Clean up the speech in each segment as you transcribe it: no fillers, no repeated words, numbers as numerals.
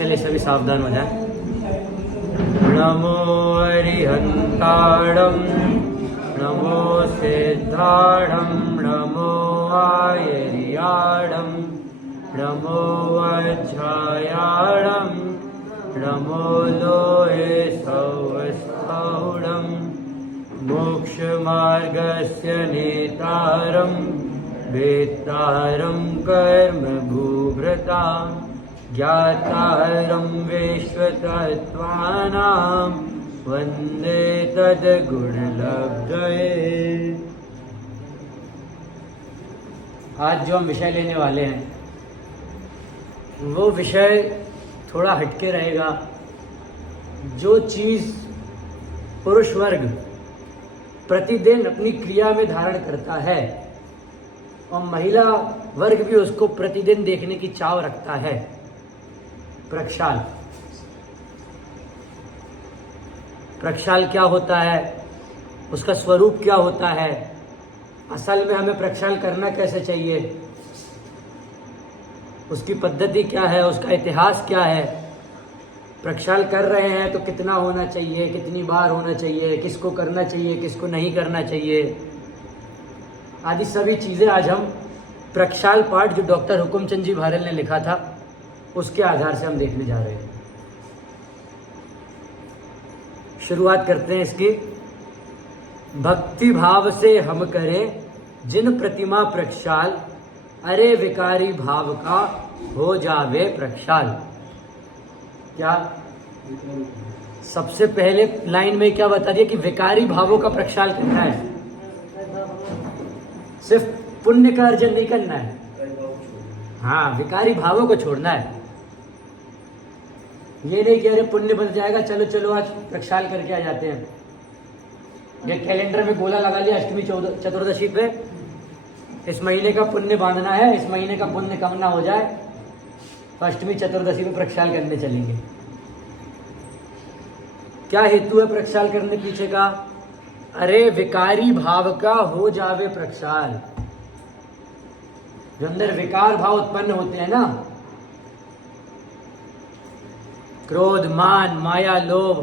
चलिए सभी सावधान हो जाए। नमो अरिहंताणं नमो सिद्धाणं नमो आयर्याणं नमो वज्रायाणं नमो लोहे सौस्थौणं मोक्षमार्गस्य नेतारं वेत्तारं कर्म भूभृतां ज्ञातारं विश्वतत्त्वानां वन्दे तद्गुणलब्धये। आज जो हम विषय लेने वाले हैं वो विषय थोड़ा हटके रहेगा। जो चीज़ पुरुष वर्ग प्रतिदिन अपनी क्रिया में धारण करता है और महिला वर्ग भी उसको प्रतिदिन देखने की चाव रखता है, प्रक्षाल। प्रक्षाल क्या होता है, उसका स्वरूप क्या होता है, असल में हमें प्रक्षाल करना कैसे चाहिए, उसकी पद्धति क्या है, उसका इतिहास क्या है, प्रक्षाल कर रहे हैं तो कितना होना चाहिए, कितनी बार होना चाहिए, किसको करना चाहिए, किसको नहीं करना चाहिए, आदि सभी चीज़ें आज हम प्रक्षाल पाठ जो डॉक्टर हुकुमचंद जी भारल ने लिखा था उसके आधार से हम देखने जा रहे हैं। शुरुआत करते हैं इसकी। भक्ति भाव से हम करें जिन प्रतिमा प्रक्षाल, अरे विकारी भाव का हो जावे प्रक्षाल। क्या सबसे पहले लाइन में क्या बता दिया कि विकारी भावों का प्रक्षाल करना है, सिर्फ पुण्य का अर्जन नहीं करना है। हाँ, विकारी भावों को छोड़ना है। ये नहीं कि अरे पुण्य बन जाएगा, चलो चलो आज प्रक्षाल करके आ जाते हैं। ये कैलेंडर में गोला लगा लिया अष्टमी चतुर्दशी पे, इस महीने का पुण्य बांधना है, इस महीने का पुण्य कम ना हो जाए तो अष्टमी चतुर्दशी में प्रक्षाल करने चलेंगे। क्या हेतु है प्रक्षाल करने पीछे का? अरे विकारी भाव का हो जावे प्रक्षाल। जो अंदर विकार भाव उत्पन्न होते हैं ना, क्रोध, मान, माया, लोभ,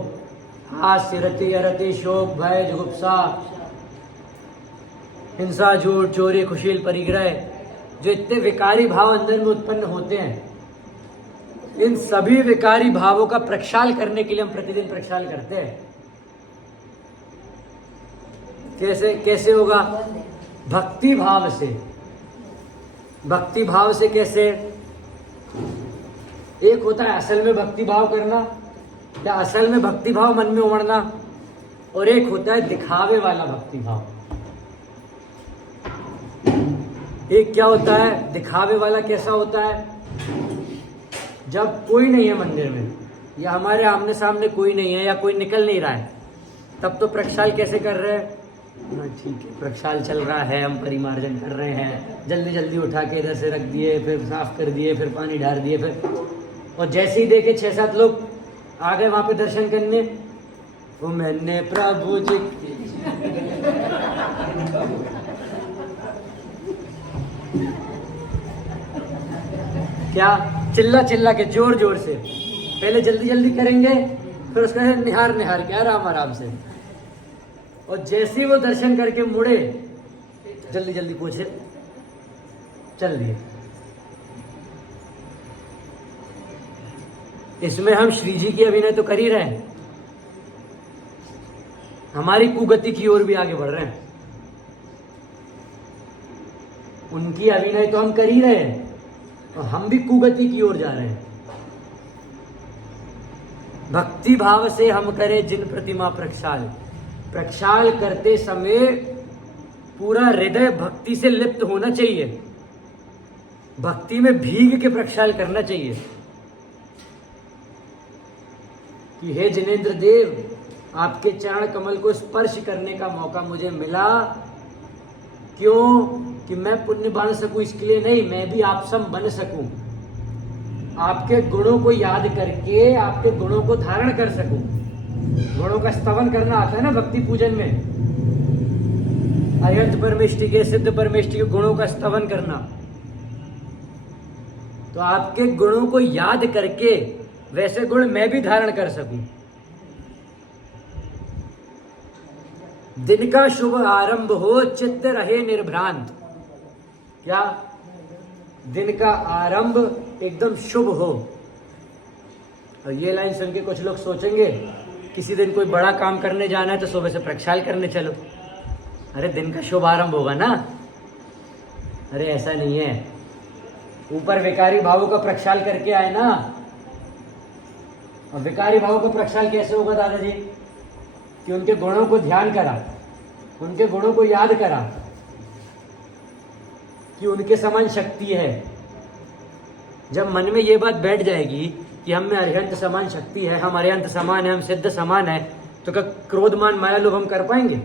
हास्य, रति, अरति, शोक, भय, जुगुप्सा, हिंसा, झूठ, चोरी, खुशील, परिग्रह, जो इतने विकारी भाव अंदर में उत्पन्न होते हैं, इन सभी विकारी भावों का प्रक्षाल करने के लिए हम प्रतिदिन प्रक्षाल करते हैं। कैसे कैसे होगा? भक्ति भाव से। भक्ति भाव से कैसे? एक होता है असल में भक्ति भाव करना या असल में भक्ति भाव मन में उमड़ना, और एक होता है दिखावे वाला भक्ति भाव। एक क्या होता है दिखावे वाला? कैसा होता है? जब कोई नहीं है मंदिर में या हमारे आमने सामने कोई नहीं है या कोई निकल नहीं रहा है, तब तो प्रक्षाल कैसे कर रहे हैं? ठीक है, प्रक्षाल चल रहा है, हम परिमार्जन कर रहे हैं, जल्दी जल्दी उठा के इधर से रख दिए, फिर साफ कर दिए, फिर पानी डाल दिए, फिर और जैसे ही देखे 6-7 लोग आ गए वहां पे दर्शन करने, वो मैंने प्रभु जी क्या चिल्ला चिल्ला के जोर जोर से पहले जल्दी जल्दी करेंगे, फिर उसका निहार निहार के आराम आराम से, और जैसे ही वो दर्शन करके मुड़े जल्दी जल्दी पूछे चल दिए। इसमें हम श्री जी की अभिनय तो कर ही रहे हैं, हमारी कुगति की ओर भी आगे बढ़ रहे हैं। उनकी अभिनय तो हम कर ही रहे हैं और हम भी कुगति की ओर जा रहे हैं। भक्ति भाव से हम करें जिन प्रतिमा प्रक्षाल। प्रक्षाल करते समय पूरा हृदय भक्ति से लिप्त होना चाहिए, भक्ति में भीग के प्रक्षाल करना चाहिए कि हे जिनेंद्र देव, आपके चरण कमल को स्पर्श करने का मौका मुझे मिला। क्यों? कि मैं पुण्य बन सकूं, इसके लिए नहीं, मैं भी आप सम बन सकूं, आपके गुणों को याद करके आपके गुणों को धारण कर सकूं। गुणों का स्तवन करना आता है ना भक्ति पूजन में, अरिहंत परमेष्टि के, सिद्ध परमेष्टि के गुणों का स्तवन करना। तो आपके गुणों को याद करके वैसे गुण मैं भी धारण कर सकूं। दिन का शुभ आरंभ हो, चित्त रहे निर्भ्रांत। क्या? दिन का आरंभ एकदम शुभ हो। और ये लाइन सुन के कुछ लोग सोचेंगे किसी दिन कोई बड़ा काम करने जाना है तो सुबह से प्रक्षाल करने चलो। अरे दिन का शुभ आरंभ होगा ना। अरे ऐसा नहीं है। ऊपर विकारी भावों का प्रक्षाल करके आए ना। और विकारी भावों का प्रक्षाल कैसे होगा दादाजी? कि उनके गुणों को ध्यान करा, उनके गुणों को याद करा कि उनके समान शक्ति है। जब मन में ये बात बैठ जाएगी कि हम में अरिहंत समान शक्ति है, हम अरिहंत समान है, हम सिद्ध समान है, तो क्या क्रोधमान माया लोभ हम कर पाएंगे?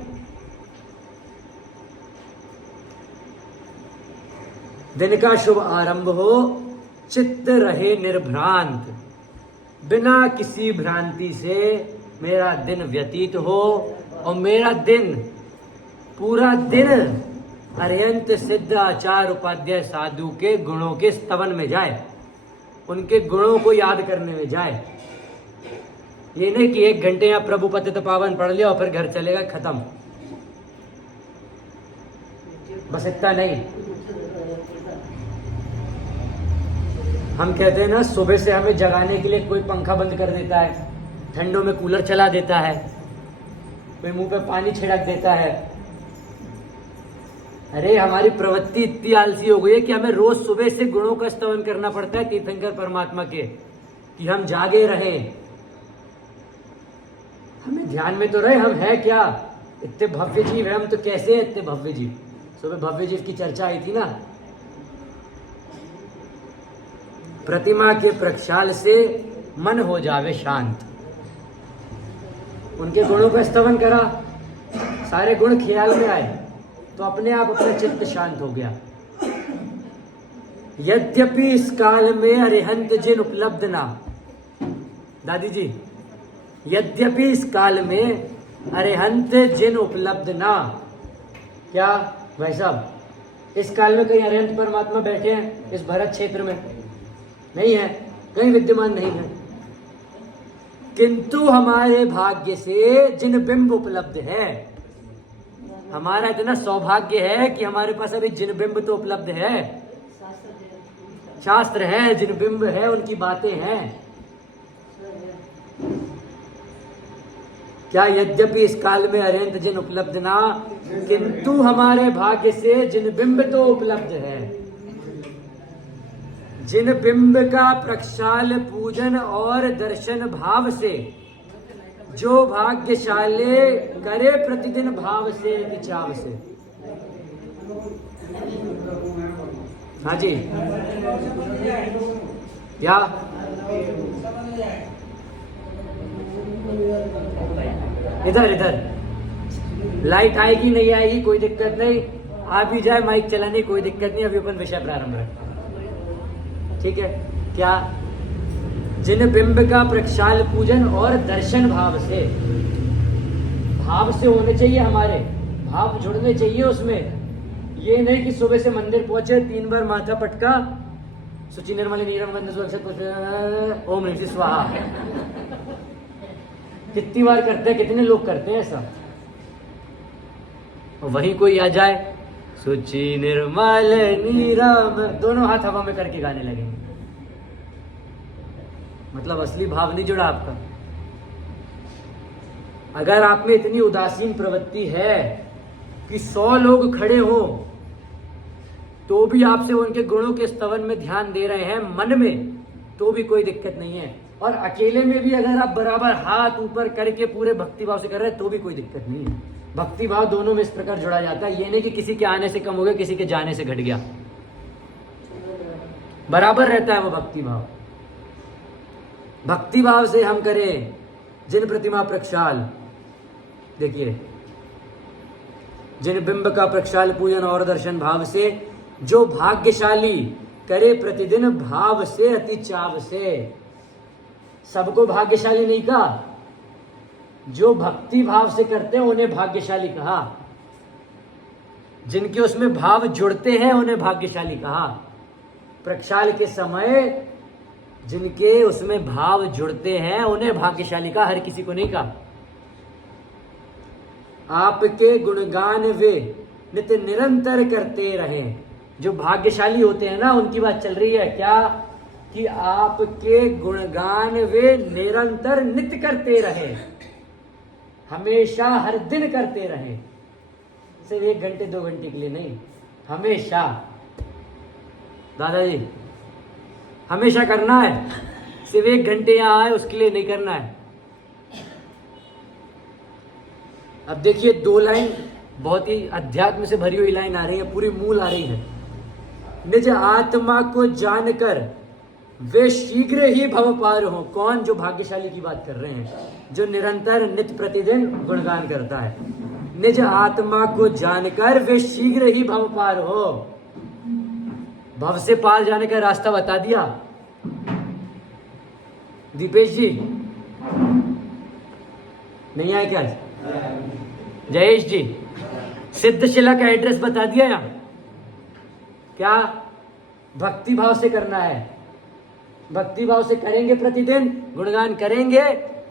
दिन का शुभ आरंभ हो, चित्त रहे निर्भ्रांत। बिना किसी भ्रांति से मेरा दिन व्यतीत हो और मेरा दिन, पूरा दिन अरिहंत सिद्ध आचार उपाध्याय साधु के गुणों के स्तवन में जाए, उनके गुणों को याद करने में जाए। ये नहीं कि 1 घंटे यहाँ प्रभु पतित पावन पढ़ लिया और फिर घर चलेगा, खत्म। बस इतना नहीं। हम कहते हैं ना, सुबह से हमें जगाने के लिए कोई पंखा बंद कर देता है, ठंडों में कूलर चला देता है, कोई मुंह पे पानी छिड़क देता है। अरे हमारी प्रवृत्ति इतनी आलसी हो गई है कि हमें रोज सुबह से गुणों का स्तवन करना पड़ता है तीर्थंकर परमात्मा के, कि हम जागे रहें। हमें ध्यान में तो रहे हम है क्या, इतने भव्य जीव है हम, तो कैसे है इतने भव्य जीव? सुबह भव्य जीव की चर्चा आई थी ना। प्रतिमा के प्रक्षाल से मन हो जावे शांत। उनके गुणों का स्तवन करा, सारे गुण ख्याल में आए तो अपने आप अपना चित्त शांत हो गया। यद्यपि इस काल में अरिहंत जिन उपलब्ध ना, दादी जी, यद्यपि इस काल में अरिहंत जिन उपलब्ध ना। क्या भाई साहब, इस काल में कहीं अरिहंत परमात्मा बैठे हैं इस भरत क्षेत्र में? नहीं है, कहीं विद्यमान नहीं है। किंतु हमारे भाग्य से जिन बिंब उपलब्ध है, हमारा इतना सौभाग्य है कि हमारे पास अभी जिन बिंब तो उपलब्ध है, शास्त्र है, जिन बिंब है, उनकी बातें हैं। क्या? यद्यपि इस काल में अरिहंत जिन उपलब्ध ना, किंतु हमारे भाग्य से जिन बिंब तो उपलब्ध है। जिन बिंब का प्रक्षाल पूजन और दर्शन भाव से जो भाग्यशाली करे प्रतिदिन भाव से चाव से। हाँ जी, क्या? इधर इधर लाइट आएगी नहीं आएगी कोई दिक्कत नहीं, आ भी जाए माइक चलाने कोई दिक्कत नहीं। अभी अपन विषय प्रारंभ है, ठीक है? क्या? जिन बिंब का प्रक्षाल पूजन और दर्शन भाव से, भाव से होने चाहिए, हमारे भाव जुड़ने चाहिए उसमें। ये नहीं कि सुबह से मंदिर पहुंचे, 3 बार माथा पटका, शुचि निर्मल नीरम गंध सुरक्षित ओम ह्रीं स्वाहा। कितनी बार करते हैं, कितने लोग करते हैं ऐसा? और वहीं कोई आ जाए, शुचि निर्मल नीरम, दोनों हाथ हवा में करके गाने लगेंगे। मतलब असली भाव नहीं जुड़ा आपका। अगर आप में इतनी उदासीन प्रवृत्ति है कि 100 लोग खड़े हो तो भी आपसे उनके गुणों के स्तवन में ध्यान दे रहे हैं मन में, तो भी कोई दिक्कत नहीं है। और अकेले में भी अगर आप बराबर हाथ ऊपर करके पूरे भक्ति भाव से कर रहे हैं तो भी कोई दिक्कत नहीं है। भक्ति भाव दोनों में इस प्रकार जुड़ा जाता है। ये नहीं कि किसी के आने से कम हो गया, किसी के जाने से घट गया, बराबर रहता है वो भक्ति भाव। भक्ति भाव से हम करें जिन प्रतिमा प्रक्षाल, देखिए, जिन बिंब का प्रक्षाल पूजन और दर्शन भाव से जो भाग्यशाली करे प्रतिदिन भाव से अति चाव से। सबको भाग्यशाली नहीं कहा, जो भक्ति भाव से करते हैं उन्हें भाग्यशाली कहा, जिनके उसमें भाव जुड़ते हैं उन्हें भाग्यशाली कहा। प्रक्षाल के समय जिनके उसमें भाव जुड़ते हैं उन्हें भाग्यशाली का, हर किसी को नहीं कहा। आपके गुणगान वे नित्य निरंतर करते रहें। जो भाग्यशाली होते हैं ना, उनकी बात चल रही है क्या, कि आपके गुणगान वे निरंतर नित्य करते रहें, हमेशा हर दिन करते रहें, सिर्फ 1 घंटे 2 घंटे के लिए नहीं, हमेशा। दादाजी हमेशा करना है, सिर्फ 1 घंटे यहां आए उसके लिए नहीं करना है। अब देखिए 2 लाइन बहुत ही अध्यात्म से भरी हुई लाइन आ रही है, पूरी मूल आ रही है। निज आत्मा को जानकर वे शीघ्र ही भव पार हो। कौन? जो भाग्यशाली की बात कर रहे हैं, जो निरंतर नित्य प्रतिदिन गुणगान करता है। निज आत्मा को जानकर वे शीघ्र ही भव पार हो। भव से पार जाने का रास्ता बता दिया दीपेश जी, नहीं आए क्या? जयेश जी, सिद्धशिला का एड्रेस बता दिया यहां। क्या? भक्ति भाव से करना है। भक्ति भाव से करेंगे, प्रतिदिन गुणगान करेंगे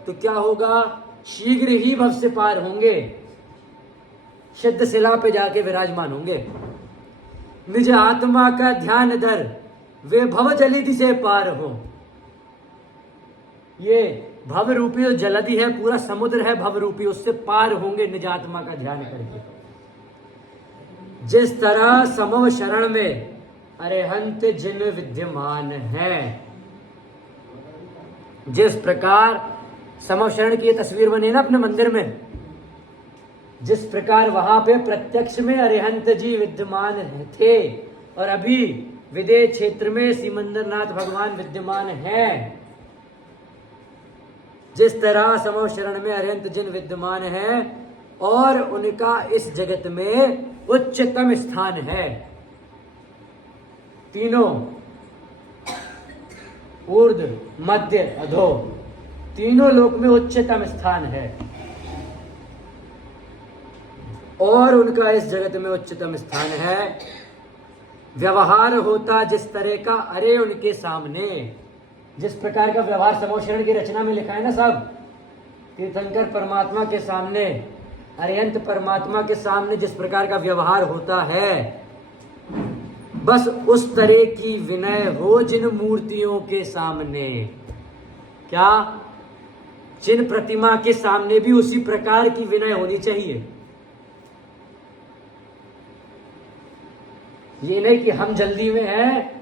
तो क्या होगा? शीघ्र ही भव से पार होंगे, सिद्धशिला पे जाके विराजमान होंगे। निज आत्मा का ध्यान धर वे भव जलधि से पार हो। ये भव रूपी जो जलधि है, पूरा समुद्र है भव रूपी, उससे पार होंगे निज आत्मा का ध्यान करके। जिस तरह समव शरण में अरिहंत जिन विद्यमान है, जिस प्रकार समव शरण की ये तस्वीर बनी ना अपने मंदिर में, जिस प्रकार वहां पे प्रत्यक्ष में अरिहंत जी विद्यमान थे और अभी विदेह क्षेत्र में सिमंदरनाथ भगवान विद्यमान हैं, जिस तरह समव शरण में अरिहंत जिन विद्यमान हैं और उनका इस जगत में उच्चतम स्थान है। तीनों ऊर्ध्व, मध्य, अधो, तीनों लोक में उच्चतम स्थान है और उनका इस जगत में उच्चतम स्थान है। व्यवहार होता जिस तरह का अरे उनके सामने, जिस प्रकार का व्यवहार समोशरण की रचना में लिखा है ना साहब, तीर्थंकर परमात्मा के सामने, अरिहंत परमात्मा के सामने जिस प्रकार का व्यवहार होता है, बस उस तरह की विनय हो जिन मूर्तियों के सामने। क्या? जिन प्रतिमा के सामने भी उसी प्रकार की विनय होनी चाहिए। ये नहीं कि हम जल्दी में हैं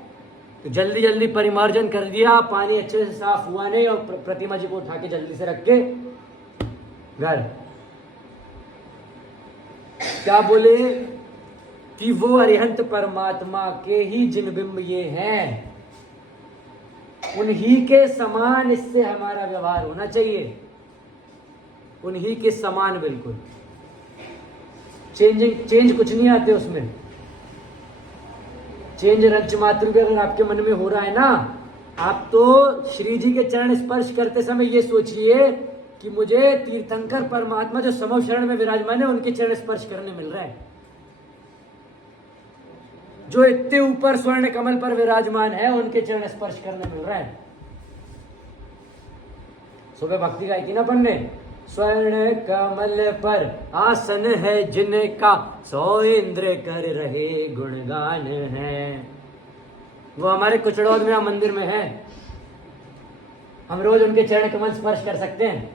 तो जल्दी जल्दी परिमार्जन कर दिया, पानी अच्छे से साफ हुआ नहीं और प्रतिमा जी को उठा के जल्दी से रख के घर। क्या बोले कि वो अरिहंत परमात्मा के ही जिन बिंब ये हैं, उन्हीं के समान इससे हमारा व्यवहार होना चाहिए, उन्हीं के समान बिल्कुल। चेंज कुछ नहीं आते उसमें। चेंज रंच मात्र भी अगर आपके मन में हो रहा है ना, आप तो श्री जी के चरण स्पर्श करते समय ये सोचिए कि मुझे तीर्थंकर परमात्मा जो समव शरण में विराजमान है उनके चरण स्पर्श करने मिल रहा है, जो इतने ऊपर स्वर्ण कमल पर विराजमान है उनके चरण स्पर्श करने मिल रहा है। सुबह भक्ति गाई थी ना अपन ने, स्वर्ण कमल पर आसन है जिनका, 100 इंद्र कर रहे गुणगान है। वो हमारे कुचड़ौद में मंदिर में है, हम रोज उनके चरण कमल स्पर्श कर सकते हैं।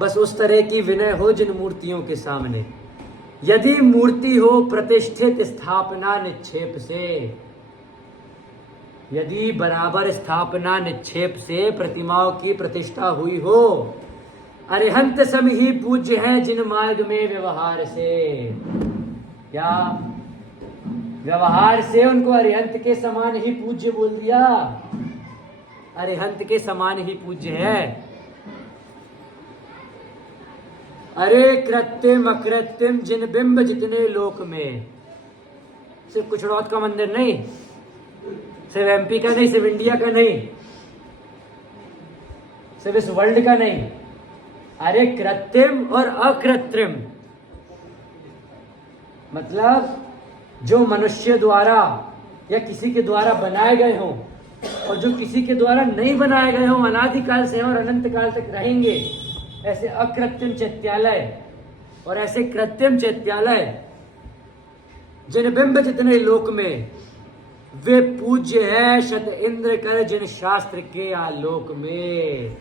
बस उस तरह की विनय हो जिन मूर्तियों के सामने। यदि मूर्ति हो प्रतिष्ठित स्थापना निक्षेप से, यदि बराबर स्थापना निक्षेप से प्रतिमाओं की प्रतिष्ठा हुई हो, अरिहंत सम ही पूज्य हैं जिन मार्ग में व्यवहार से। क्या? व्यवहार से उनको अरिहंत के समान ही पूज्य बोल दिया, अरिहंत के समान ही पूज्य है। अरे कृत्रिम अकृत्रिम जिन बिंब जितने लोक में, सिर्फ कुचड़ौद का मंदिर नहीं, सिर्फ एमपी का नहीं, सिर्फ इंडिया का नहीं, सिर्फ इस वर्ल्ड का नहीं, अरे कृत्रिम और अकृत्रिम, मतलब जो मनुष्य द्वारा या किसी के द्वारा बनाए गए हों, और जो किसी के द्वारा नहीं बनाए गए हों, अनादिकाल से और अनंत काल तक रहेंगे, ऐसे अकृत्रिम चैत्यालय और ऐसे कृत्रिम चैत्यालय जिन बिंब जितने लोक में, वे पूज्य है शत इंद्र कर जिन शास्त्र के आलोक में।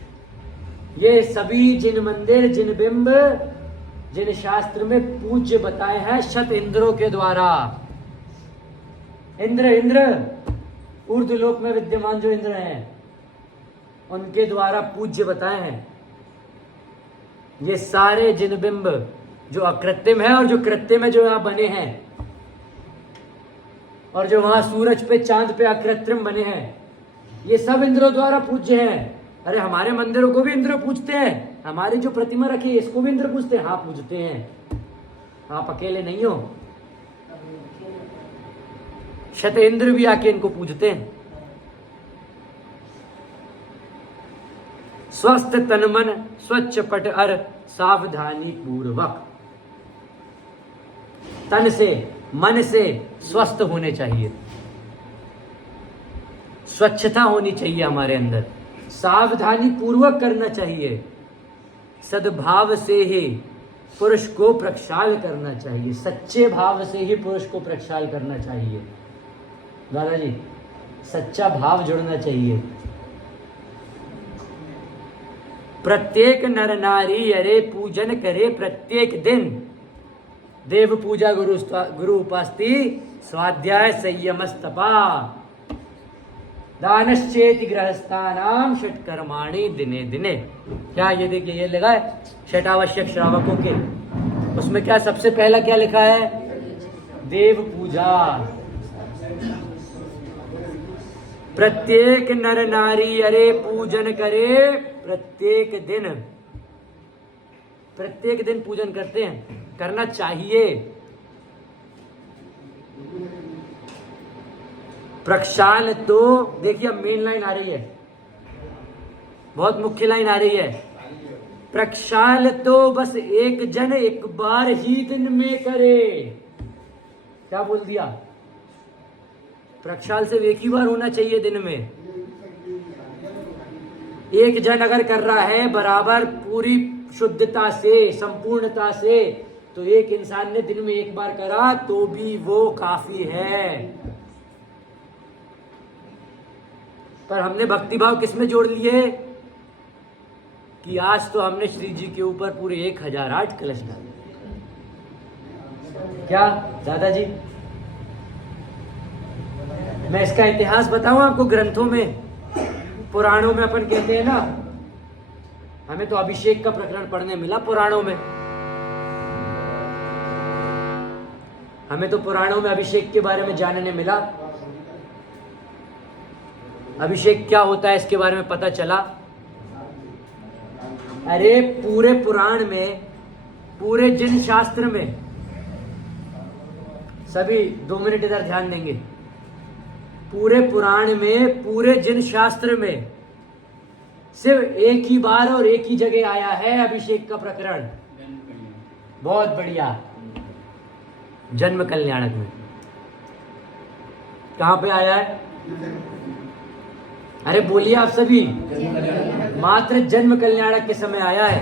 ये सभी जिन मंदिर, जिन बिंब, जिन शास्त्र में पूज्य बताए हैं शत इंद्रों के द्वारा। इंद्र ऊर्ध्वलोक में विद्यमान जो इंद्र हैं, उनके द्वारा पूज्य बताए हैं ये सारे जिन बिंब जो अकृत्रिम है और जो कृत्रिम है, जो यहां बने हैं, और जो वहां सूरज पे, चांद पे अकृत्रिम बने हैं, ये सब इंद्रों द्वारा पूज्य हैं। अरे हमारे मंदिरों को भी इंद्र पूजते हैं, हमारी जो प्रतिमा रखी है इसको भी इंद्र पूजते हैं। हाँ पूजते हैं, आप अकेले नहीं हो, शत इंद्र भी आके इनको पूजते हैं। स्वस्थ तन मन स्वच्छ पट अर सावधानी पूर्वक। तन से, मन से स्वस्थ होने चाहिए, स्वच्छता होनी चाहिए हमारे अंदर, सावधानी पूर्वक करना चाहिए, सद्भाव से ही पुरुष को प्रक्षाल करना चाहिए, सच्चे भाव से ही पुरुष को प्रक्षाल करना चाहिए। दादाजी, सच्चा भाव जुड़ना चाहिए। प्रत्येक नर नारी अरे पूजन करे प्रत्येक दिन, देव पूजा गुरु उपास्ति स्वाध्याय संयमस्तपा, दानश्चेति गृहस्थानाम षट्कर्माणि दिने दिने। क्या ये देखिए, ये लगा है षट आवश्यक श्रावकों के, उसमें क्या सबसे पहला क्या लिखा है? देव पूजा। प्रत्येक नर नारी अरे पूजन करे प्रत्येक दिन, प्रत्येक दिन पूजन करते हैं, करना चाहिए। प्रक्षाल तो देखिए अब मेन लाइन आ रही है, बहुत मुख्य लाइन आ रही है। प्रक्षाल तो बस एक जन एक बार ही दिन में करे। क्या बोल दिया? प्रक्षाल सिर्फ एक ही बार होना चाहिए दिन में। एक जन अगर कर रहा है बराबर पूरी शुद्धता से, संपूर्णता से, तो एक इंसान ने दिन में एक बार करा तो भी वो काफी है। पर हमने भक्तिभाव किस में जोड़ लिए कि आज तो हमने श्री जी के ऊपर पूरे 1008 कलश डाले। क्या दादाजी, मैं इसका इतिहास बताऊं आपको? ग्रंथों में, पुराणों में अपन कहते हैं ना, हमें तो अभिषेक का प्रकरण पढ़ने मिला पुराणों में, हमें तो पुराणों में अभिषेक के बारे में जानने मिला। अभिषेक क्या होता है इसके बारे में पता चला। अरे पूरे पुराण में, पूरे जिन शास्त्र में, सभी 2 मिनट इधर ध्यान देंगे, पूरे पुराण में, पूरे जिन शास्त्र में सिर्फ एक ही बार और एक ही जगह आया है अभिषेक का प्रकरण। बहुत बढ़िया, जन्म कल्याणक में। कहां पे आया है? अरे बोलिए आप सभी। मात्र जन्म कल्याणक के समय आया है,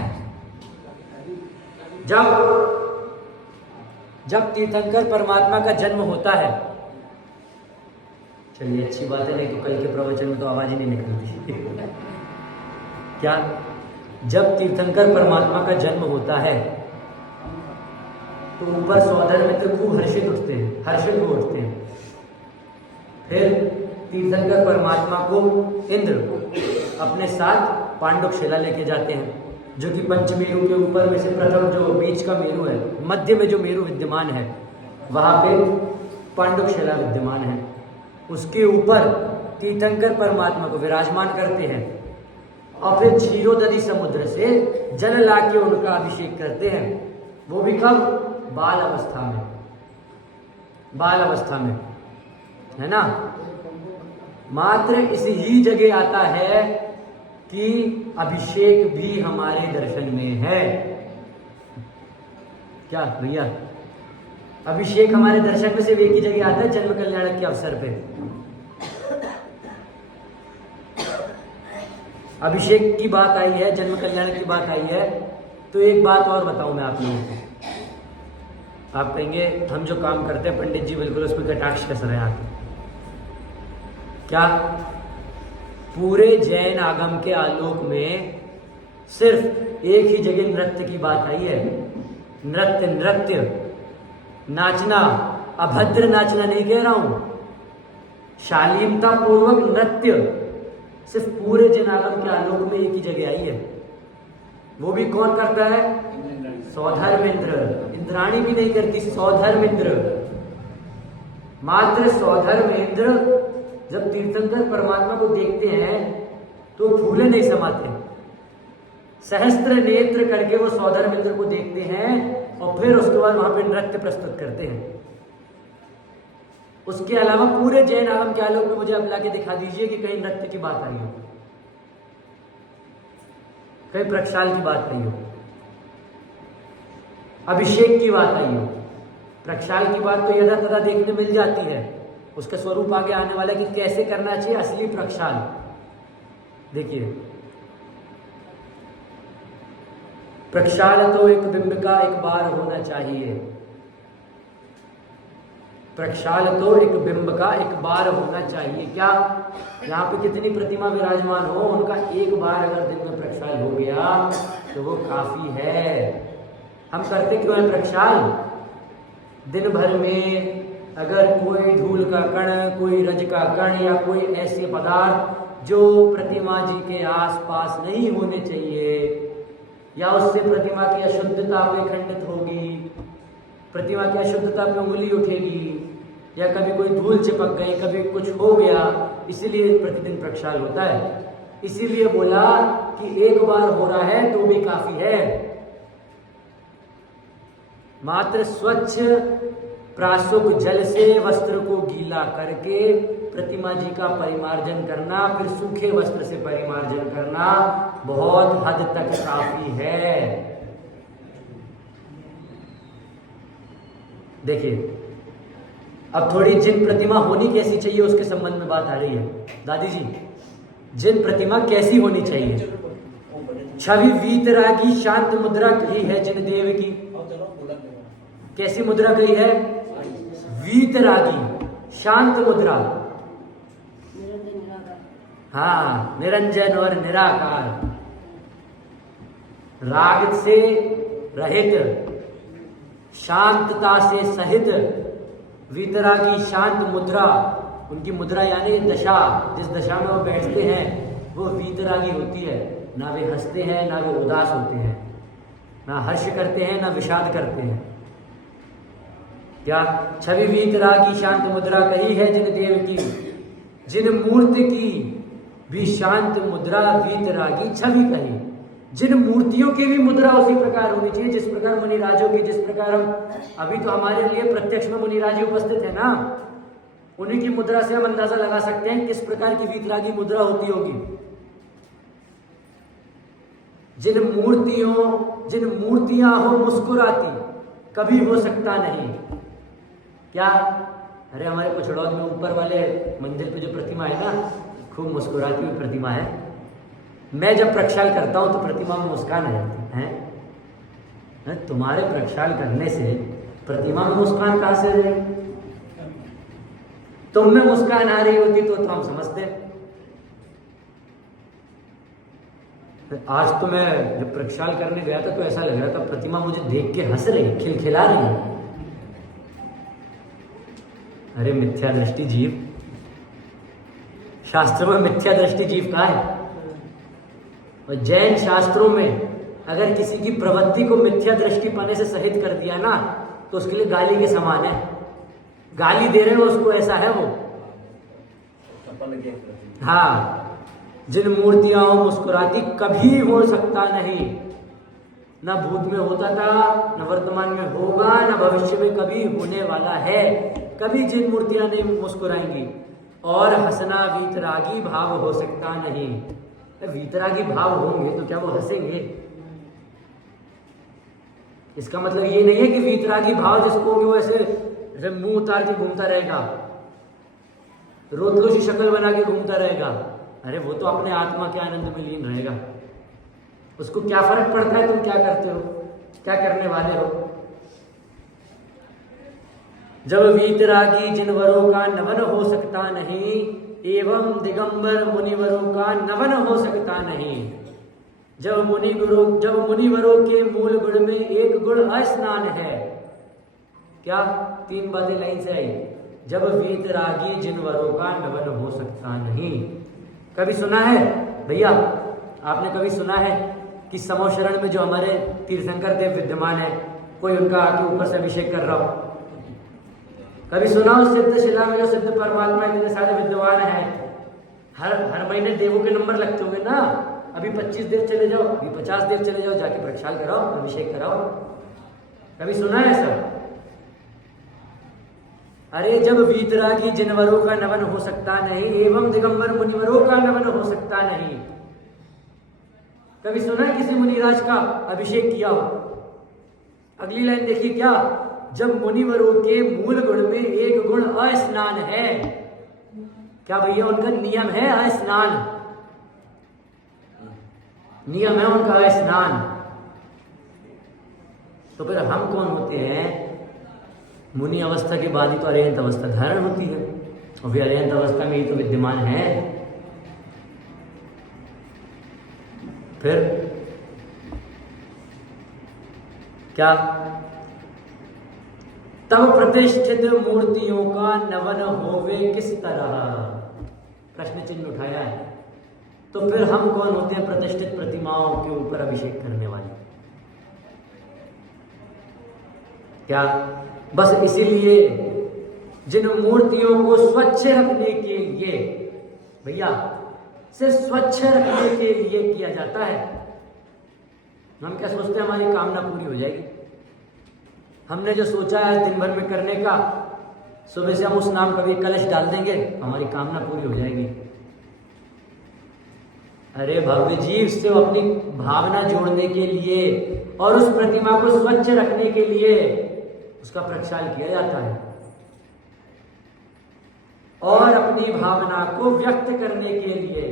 जब तीर्थंकर परमात्मा का जन्म होता है। चलिए अच्छी बात है, नहीं तो कल के प्रवचन में तो आवाज ही नहीं निकलती। क्या? जब तीर्थंकर परमात्मा का जन्म होता है तो ऊपर सौदर मित्र खूब हर्षित उठते हैं, हर्षित हो उठते हैं। फिर तीर्थंकर परमात्मा को इंद्र अपने साथ पांडुकशिला लेके जाते हैं, जो कि पंचमेरु के ऊपर में से प्रथम, जो बीच का मेरु है, मध्य में जो मेरु विद्यमान है, वहां पे पांडुकशिला विद्यमान है। उसके ऊपर तीर्थंकर परमात्मा को विराजमान करते हैं और फिर क्षीरोदधि समुद्र से जल लाके उनका अभिषेक करते हैं। वो भी कब? बाल अवस्था में, बाल अवस्था में, है ना। मात्र इस ही जगह आता है कि अभिषेक भी हमारे दर्शन में है। क्या भैया? अभिषेक हमारे दर्शन में सिर्फ एक ही जगह आता है, जन्म कल्याणक के अवसर पे। अभिषेक की बात आई है, जन्म कल्याण की बात आई है, तो एक बात और बताऊं मैं आप लोगों को। आप कहेंगे हम जो काम करते हैं पंडित जी बिल्कुल उस पर कटाक्ष कस रहे हैं आके। क्या पूरे जैन आगम के आलोक में सिर्फ एक ही जगह नृत्य की बात आई है? नृत्य नाचना, अभद्र नाचना नहीं कह रहा हूं, शालीनता पूर्वक नृत्य सिर्फ पूरे जैन आगम के आलोक में एक ही जगह आई है। वो भी कौन करता है? सौधर्मेंद्र। इंद्राणी भी नहीं करती, सौधर्मेंद्र। मात्र सौधर्मेंद्र जब तीर्थंकर परमात्मा को देखते हैं तो फूले नहीं समाते, सहस्त्र नेत्र करके वो सौधर्मेंद्र को देखते हैं और फिर उसके बाद वहां पे नृत्य प्रस्तुत करते हैं। उसके अलावा पूरे जैन आगम के आलोक में मुझे अब लाके दिखा दीजिए कि कहीं नृत्य की बात आई हो, कहीं प्रक्षाल की बात आई हो, अभिषेक की बात आई हो। प्रक्षाल की बात तो यदा तदा देखने मिल जाती है, उसका स्वरूप आगे आने वाला कि कैसे करना चाहिए असली प्रक्षाल। देखिए, प्रक्षाल तो एक बिंब का एक बार होना चाहिए, प्रक्षाल तो एक बिंब का एक बार होना चाहिए। क्या यहाँ पे कितनी प्रतिमा विराजमान हो, उनका एक बार अगर दिन में प्रक्षाल हो गया तो वो काफी है। हम करते क्यों है प्रक्षाल? दिन भर में अगर कोई धूल का कण, कोई रज का कण या कोई ऐसे पदार्थ जो प्रतिमा जी के आसपास नहीं होने चाहिए या उससे प्रतिमा की अशुद्धता पे खंडित होगी, प्रतिमा की अशुद्धता पे उंगली उठेगी या कभी कोई धूल चिपक गई, कभी कुछ हो गया, इसीलिए प्रतिदिन प्रक्षाल होता है। इसीलिए बोला कि एक बार हो रहा है तो भी काफी है। मात्र स्वच्छ प्राशुक जल से वस्त्र को गीला करके प्रतिमा जी का परिमार्जन करना, फिर सूखे वस्त्र से परिमार्जन करना बहुत हद तक काफी है। देखिए, अब थोड़ी जिन प्रतिमा होनी कैसी चाहिए उसके संबंध में बात आ रही है। दादी जी, जिन प्रतिमा कैसी होनी चाहिए? छवि वीतरागी शांत मुद्रा कही है जिन देव की। कैसी मुद्रा कही है? वीतरागी शांत मुद्रा। हाँ, निरंजन और निराकार, राग से रहित, शांतता से सहित वीतरागी शांत मुद्रा। उनकी मुद्रा यानी दशा, जिस दशा में वो बैठते हैं वो वीतरागी होती है। ना वे हंसते हैं, ना वे उदास होते हैं, ना हर्ष करते हैं, ना विषाद करते हैं। क्या? छवि वीतरागी शांत मुद्रा कही है जिन देव की, जिन मूर्ति की भी शांत मुद्रा वीतरागी छवि कही। जिन मूर्तियों की भी मुद्रा उसी प्रकार होनी चाहिए जिस प्रकार मुनिराजों की, जिस प्रकार हम अभी तो हमारे लिए प्रत्यक्ष में मुनिराज उपस्थित है ना, उन्हीं की मुद्रा से हम अंदाजा लगा सकते हैं किस प्रकार की वीतरागी मुद्रा होती होगी। जिन मूर्तियां हो मुस्कुराती, कभी हो सकता नहीं। क्या? अरे हमारे कुछड़ौद में ऊपर वाले मंदिर पे जो प्रतिमा है ना, खूब मुस्कुराती हुई प्रतिमा है। मैं जब प्रक्षाल करता हूं तो प्रतिमा में मुस्कान आ जाती है। तुम्हारे प्रक्षाल करने से प्रतिमा में मुस्कान कहां से आ जाएगी? तुम में मुस्कान आ रही होती तो हम समझते। आज तो मैं जब प्रक्षाल करने गया था तो ऐसा लग रहा था प्रतिमा मुझे देख के हंस रही, खिलखिला रही है। अरे मिथ्या दृष्टि जीव, शास्त्रों में मिथ्या दृष्टि जीव कहाँ है? और जैन शास्त्रों में अगर किसी की प्रवृत्ति को मिथ्या दृष्टि पाने से सहित कर दिया ना तो उसके लिए गाली के समान है। गाली दे रहे हो उसको, ऐसा है वो। हाँ, जिन मूर्तियां हो मुस्कुराती, कभी हो सकता नहीं, ना भूत में होता था, न वर्तमान में होगा, न भविष्य में कभी होने वाला है। कभी जिन मूर्तियां नहीं मुस्कुराएंगी। और हंसना वीतरागी भाव हो सकता नहीं। वीतरागी भाव होंगे तो क्या वो हंसेंगे? इसका मतलब ये नहीं है कि वीतरागी भाव जिसको होंगे वो ऐसे मुंह उतार के घूमता रहेगा, रोतलोशी शक्ल बना के घूमता रहेगा। अरे वो तो अपने आत्मा के आनंद में लीन रहेगा, उसको क्या फर्क पड़ता है तुम क्या करते हो, क्या करने वाले हो। जब वीतरागी जिनवरों का नवन हो सकता नहीं, एवं दिगंबर मुनिवरों का नवन हो सकता नहीं। जब मुनिवरों के मूल गुण में एक गुण अस्नान है, क्या 3 बातें लाइन से आई। जब वीतरागी जिनवरों का नवन हो सकता नहीं। कभी सुना है भैया, आपने कभी सुना है कि समोशरण में जो हमारे तीर्थंकर देव विद्यमान है, कोई उनका आके ऊपर से अभिषेक कर रहा हो? कभी सुना हो सिद्ध शिला में जो सिद्ध परमात्मा इतने सारे विद्यमान हैं, हर महीने देवों के नंबर लगते होंगे ना, अभी 25 देव चले जाओ, अभी 50 देव चले जाओ, जाके प्रक्षाल कराओ, अभिषेक कराओ। कभी सुना है सब? अरे जब वीतरागी जिनवरों का नवन हो सकता नहीं, एवं दिगंबर मुनिवरों का नवन हो सकता नहीं। कभी सुना किसी मुनिराज का अभिषेक किया हो? अगली लाइन देखिए, क्या जब मुनिवरों के मूल गुण में एक गुण अस्नान है। क्या भैया उनका नियम है स्नान, नियम है उनका स्नान। तो फिर हम कौन होते हैं? मुनि अवस्था के बाद ही तो अरेहंत अवस्था धारण होती है, और फिर अरेहंत अवस्था में ही तो विद्यमान है। फिर क्या? तब प्रतिष्ठित मूर्तियों का नवन होवे किस तरह? प्रश्न चिन्ह उठाया है। तो फिर हम कौन होते हैं प्रतिष्ठित प्रतिमाओं के ऊपर अभिषेक करने वाले? क्या बस इसीलिए जिन मूर्तियों को स्वच्छ रखने के लिए, भैया सिर्फ स्वच्छ रखने के लिए किया जाता है, हम क्या सोचते हैं हमारी कामना पूरी हो जाएगी? हमने जो सोचा है आज दिन भर में करने का, सुबह से हम उस नाम का भी कलश डाल देंगे, हमारी कामना पूरी हो जाएगी। अरे भव्य जीव से अपनी भावना जोड़ने के लिए और उस प्रतिमा को स्वच्छ रखने के लिए उसका प्रक्षाल किया जाता है, और अपनी भावना को व्यक्त करने के लिए,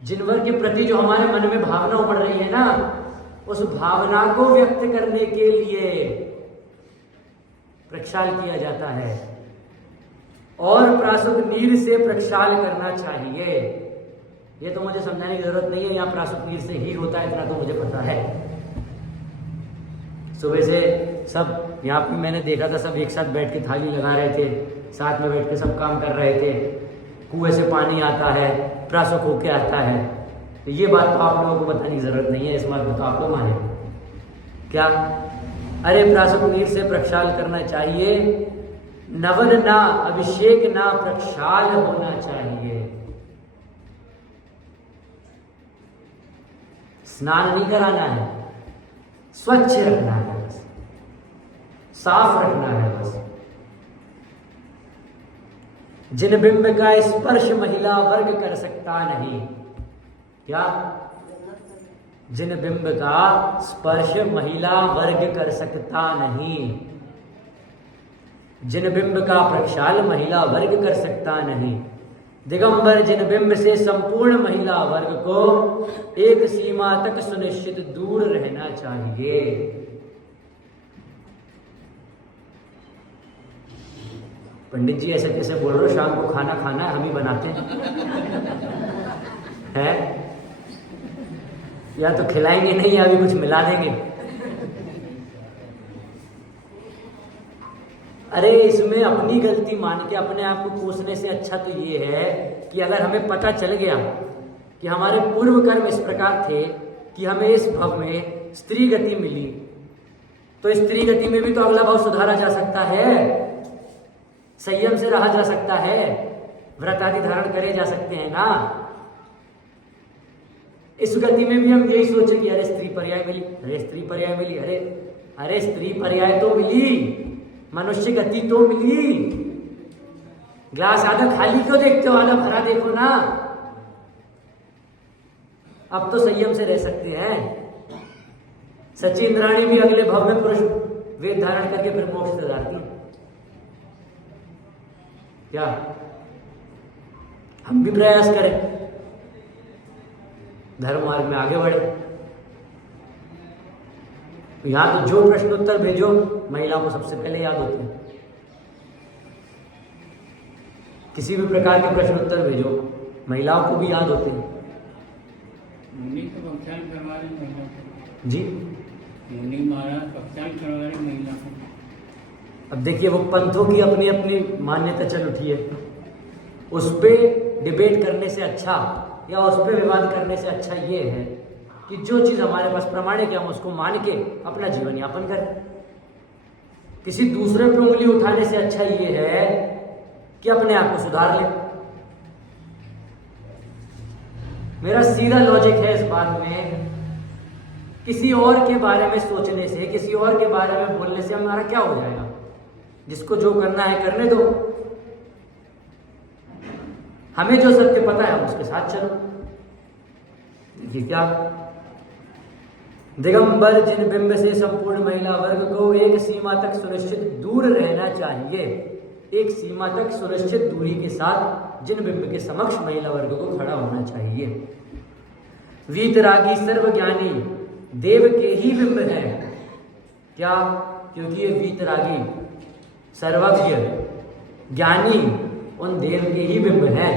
जिनवर के प्रति जो हमारे मन में भावना उमड़ रही है ना, उस भावना को व्यक्त करने के लिए प्रक्षाल किया जाता है। और प्रासुक नीर से प्रक्षाल करना चाहिए। ये तो मुझे समझाने की जरूरत नहीं है, यहाँ प्रासुक नीर से ही होता है, इतना तो मुझे पता है। सुबह से सब यहाँ पे मैंने देखा था, सब एक साथ बैठ के थाली लगा रहे थे, साथ में बैठ के सब काम कर रहे थे। कुएं से पानी आता है, प्रासुक होके आता है। तो ये बात तो आप लोगों को बताने की जरूरत नहीं है, इस बात में तो आप लोग माने। क्या? अरे प्रासुक नीर से प्रक्षाल करना चाहिए, नवन ना अभिषेक ना प्रक्षाल होना चाहिए। स्नान नहीं कराना है, स्वच्छ रखना है, बस साफ रखना है बस। जिन बिंब का स्पर्श महिला वर्ग कर सकता नहीं। क्या? जिन बिंब का स्पर्श महिला वर्ग कर सकता नहीं, जिन बिंब का प्रक्षाल महिला वर्ग कर सकता नहीं। दिगंबर जिन बिंब से संपूर्ण महिला वर्ग को एक सीमा तक सुनिश्चित दूर रहना चाहिए। पंडित जी ऐसे कैसे बोल रहे हो? शाम को खाना खाना है, हम ही बनाते हैं, या तो खिलाएंगे नहीं या भी कुछ मिला देंगे। अरे इसमें अपनी गलती मान के अपने आप को कोसने से अच्छा तो ये है कि अगर हमें पता चल गया कि हमारे पूर्व कर्म इस प्रकार थे कि हमें इस भव में स्त्री गति मिली, तो स्त्री गति में भी तो अगला भाव सुधारा जा सकता है, संयम से रहा जा सकता है, व्रत आदि धारण करे जा सकते हैं ना। इस गति में भी हम यही सोचे कि अरे स्त्री पर्याय मिली, अरे स्त्री पर्याय मिली, अरे स्त्री पर्याय तो मिली, मनुष्य गति तो मिली। ग्लास आधा खाली क्यों देखते हो? आधा भरा देखो ना। अब तो संयम से रह सकते हैं। सची इंद्राणी भी अगले भव में पुरुष वेद धारण करके फिर मोक्ष से जाती है। क्या हम भी प्रयास करें? धर्म मार्ग में आगे बढ़े। तो यहाँ तो जो प्रश्नोत्तर भेजो महिलाओं को सबसे पहले याद होते हैं। किसी भी प्रकार के प्रश्नोत्तर भेजो महिलाओं को भी याद होते हैं। मुनि तो पक्षान करवा रही महिला को। जी मुनि महाराज पक्षान करवा रही महिला को। अब देखिए वो पंथों की अपनी अपनी मान्यता चल उठी है, उस पर डिबेट करने से अच्छा या उस पर विवाद करने से अच्छा ये है कि जो चीज़ हमारे पास प्रमाणिक है हम उसको मान के अपना जीवन यापन करें। किसी दूसरे पे उंगली उठाने से अच्छा ये है कि अपने आप को सुधार ले। मेरा सीधा लॉजिक है इस बात में, किसी और के बारे में सोचने से, किसी और के बारे में बोलने से हमारा क्या हो जाएगा? जिसको जो करना है करने दो, हमें जो सत्य पता है हम उसके साथ चलो। देखिए क्या, दिगंबर जिन बिंब से संपूर्ण महिला वर्ग को एक सीमा तक सुनिश्चित दूर रहना चाहिए, एक सीमा तक सुनिश्चित दूरी के साथ जिन बिंब के समक्ष महिला वर्ग को खड़ा होना चाहिए। वीतरागी सर्वज्ञानी देव के ही बिंब है। क्या? क्योंकि ये वीतरागी सर्वज्ञ ज्ञानी उन देव के ही बिंब हैं।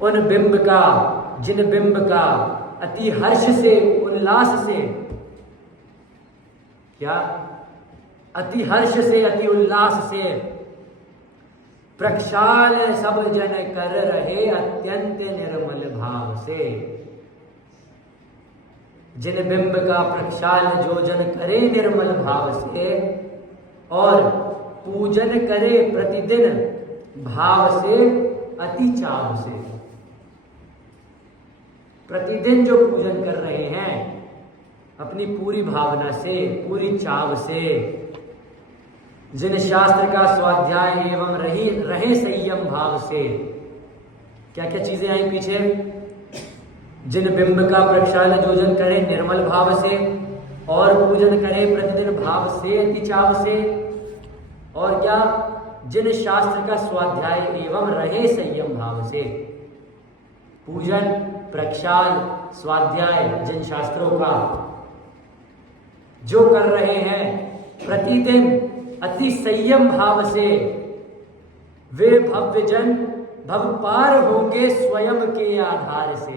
उन बिंब का, जिन बिंब का अति हर्ष से, उल्लास से, क्या? अति हर्ष से, अति उल्लास से प्रक्षाल सब जन कर रहे अत्यंत निर्मल भाव से। जिन बिंब का प्रक्षाल जो जन करे निर्मल भाव से और पूजन करे प्रतिदिन भाव से, अति चाव से। प्रतिदिन जो पूजन कर रहे हैं अपनी पूरी भावना से, पूरी चाव से, जिन शास्त्र का स्वाध्याय एवं रहे संयम भाव से। क्या क्या चीजें आई पीछे? जिन बिंब का प्रक्षाल जोजन करे निर्मल भाव से और पूजन करे प्रतिदिन भाव से, अति चाव से, और क्या? जिन शास्त्र का स्वाध्याय एवं रहे संयम भाव से। पूजन, प्रक्षाल, स्वाध्याय जिन शास्त्रों का जो कर रहे हैं प्रतिदिन अति संयम भाव से, वे भव्य जन भव पार होंगे स्वयं के आधार से।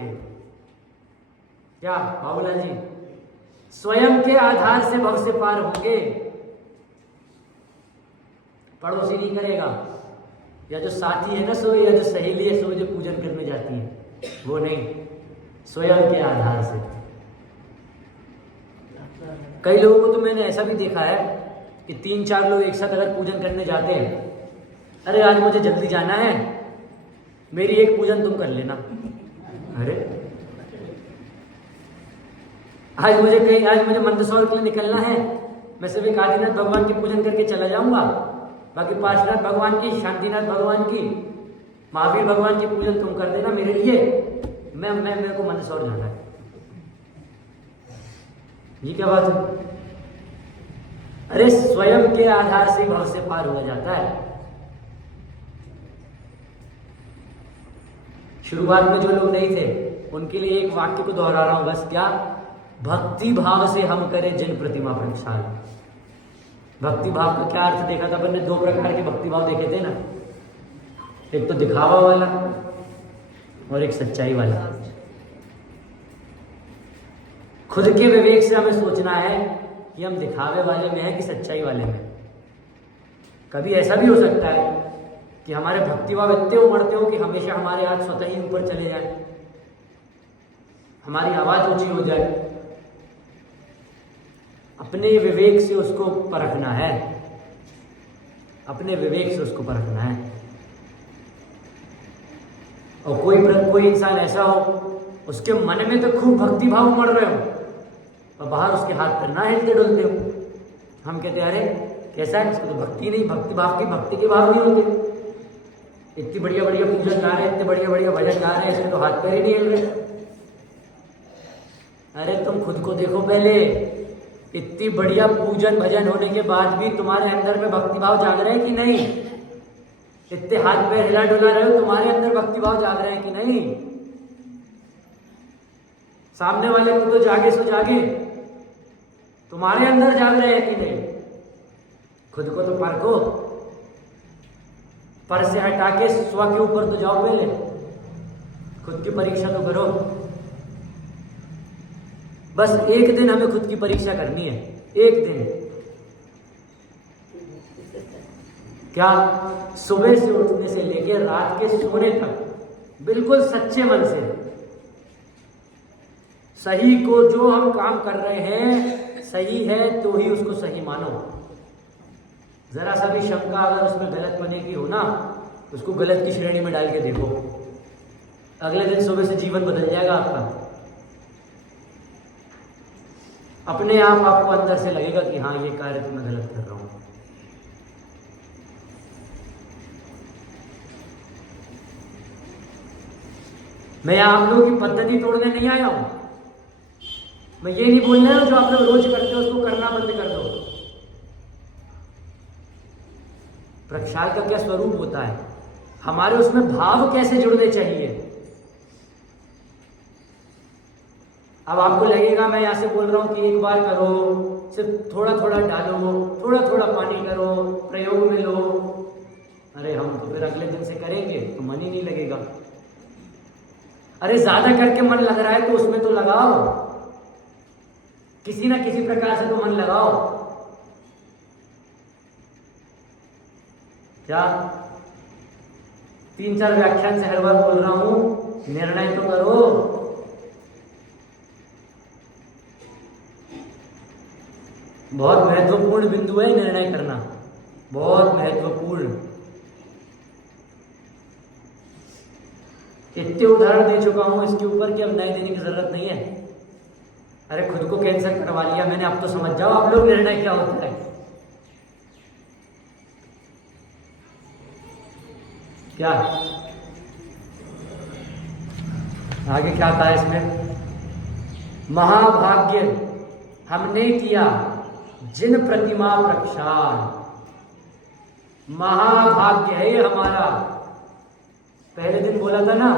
क्या बाबूला जी? स्वयं के आधार से भव से पार होंगे। पड़ोसी नहीं करेगा, या जो साथी है ना सो, या जो सहेली है सो, जो पूजन करने जाती है वो नहीं, स्वयं के आधार से। कई लोगों को तो मैंने ऐसा भी देखा है कि 3-4 लोग एक साथ अगर पूजन करने जाते हैं, अरे आज मुझे जल्दी जाना है, मेरी एक पूजन तुम कर लेना। अरे आज मुझे मंदसौर के लिए निकलना है, मैं सिर्फ एक आदिनाथ भगवान की पूजन करके चला जाऊंगा, बाकी पार्श्वनाथ भगवान की, शांतिनाथ भगवान की, महावीर भगवान की पूजन तुम कर देना मेरे लिए, मेरे को मंदसौर जाना है। ये क्या बात है? अरे स्वयं के आधार से भव से पार हो जाता है। शुरुआत में जो लोग नहीं थे उनके लिए एक वाक्य को दोहरा रहा हूं बस। क्या? भक्ति भाव से हम करें जिन प्रतिमा प्रक्षाल। भक्ति भाव का क्या अर्थ देखा था अपन ने? 2 प्रकार के भक्ति भाव देखे थे ना, एक तो दिखावा वाला और एक सच्चाई वाला। खुद के विवेक से हमें सोचना है कि हम दिखावे वाले में हैं कि सच्चाई वाले में। कभी ऐसा भी हो सकता है कि हमारे भक्तिभाव इतने उमड़ते हो कि हमेशा हमारे हाथ स्वतः ही ऊपर चले जाए, हमारी आवाज ऊंची हो जाए। अपने विवेक से उसको परखना है, अपने विवेक से उसको परखना है। और कोई इंसान ऐसा हो उसके मन में तो खूब भक्ति भाव उमड़ रहे हो और बाहर उसके हाथ पर ना हिलते डुलते हो, हम कहते हैं अरे कैसा है, इसको तो भक्ति नहीं, भक्ति के भाव नहीं होते। इतनी बढ़िया बढ़िया पूजन गा रहे हैं, इतने बढ़िया बढ़िया भजन गा रहे हैं, इसके तो हाथ पैर ही नहीं हिल रहे। अरे तुम खुद को देखो पहले, इतनी बढ़िया पूजन भजन होने के बाद भी तुम्हारे अंदर में भक्ति भाव जाग रहे हैं कि नहीं? इतने हाथ पैर हिला डुला रहे हो, तुम्हारे अंदर भक्ति भाव जाग रहे हैं कि नहीं? सामने वाले को तो जागे सो जागे, तुम्हारे अंदर जाग रहे हैं कि नहीं? खुद को तो परखो, पर से हटा के स्व के ऊपर तो जाओ, पहले खुद की परीक्षा तो करो। बस एक दिन हमें खुद की परीक्षा करनी है, एक दिन। क्या? सुबह से उठने से लेकर रात के सोने तक बिल्कुल सच्चे मन से सही को, जो हम काम कर रहे हैं सही है तो ही उसको सही मानो। जरा सा भी शंका अगर उसमें गलत बने की हो ना, उसको गलत की श्रेणी में डाल के देखो, अगले दिन सुबह से जीवन बदल जाएगा आपका। अपने आप आपको अंदर से लगेगा कि हाँ ये कार्य तो मैं गलत कर रहा हूं। मैं आप लोगों की पद्धति तोड़ने नहीं आया हूं। मैं ये नहीं बोल रहा हूं जो आप लोग रोज करते हो उसको करना बंद कर दो। प्रक्षाल का क्या स्वरूप होता है, हमारे उसमें भाव कैसे जुड़ने चाहिए। अब आपको लगेगा मैं यहां से बोल रहा हूं कि एक बार करो, सिर्फ थोड़ा थोड़ा डालो, थोड़ा थोड़ा पानी करो, प्रयोग में लो। अरे हम तो फिर अगले दिन से करेंगे तो मन ही नहीं लगेगा। अरे ज्यादा करके मन लग रहा है तो उसमें तो लगाओ, किसी ना किसी प्रकार से तो मन लगाओ। क्या 3-4 व्याख्यान से हर बार बोल रहा हूं, निर्णय तो करो। बहुत महत्वपूर्ण बिंदु है निर्णय करना, बहुत महत्वपूर्ण। इतने उदाहरण दे चुका हूं इसके ऊपर कि अब नए देने की जरूरत नहीं है। अरे खुद को कैंसर करवा लिया मैंने, अब तो समझ जाओ आप लोग निर्णय क्या होता है। क्या आगे क्या था इसमें? महाभाग्य हमने किया जिन प्रतिमा प्रक्षाल, महाभाग्य है ये हमारा। पहले दिन बोला था ना,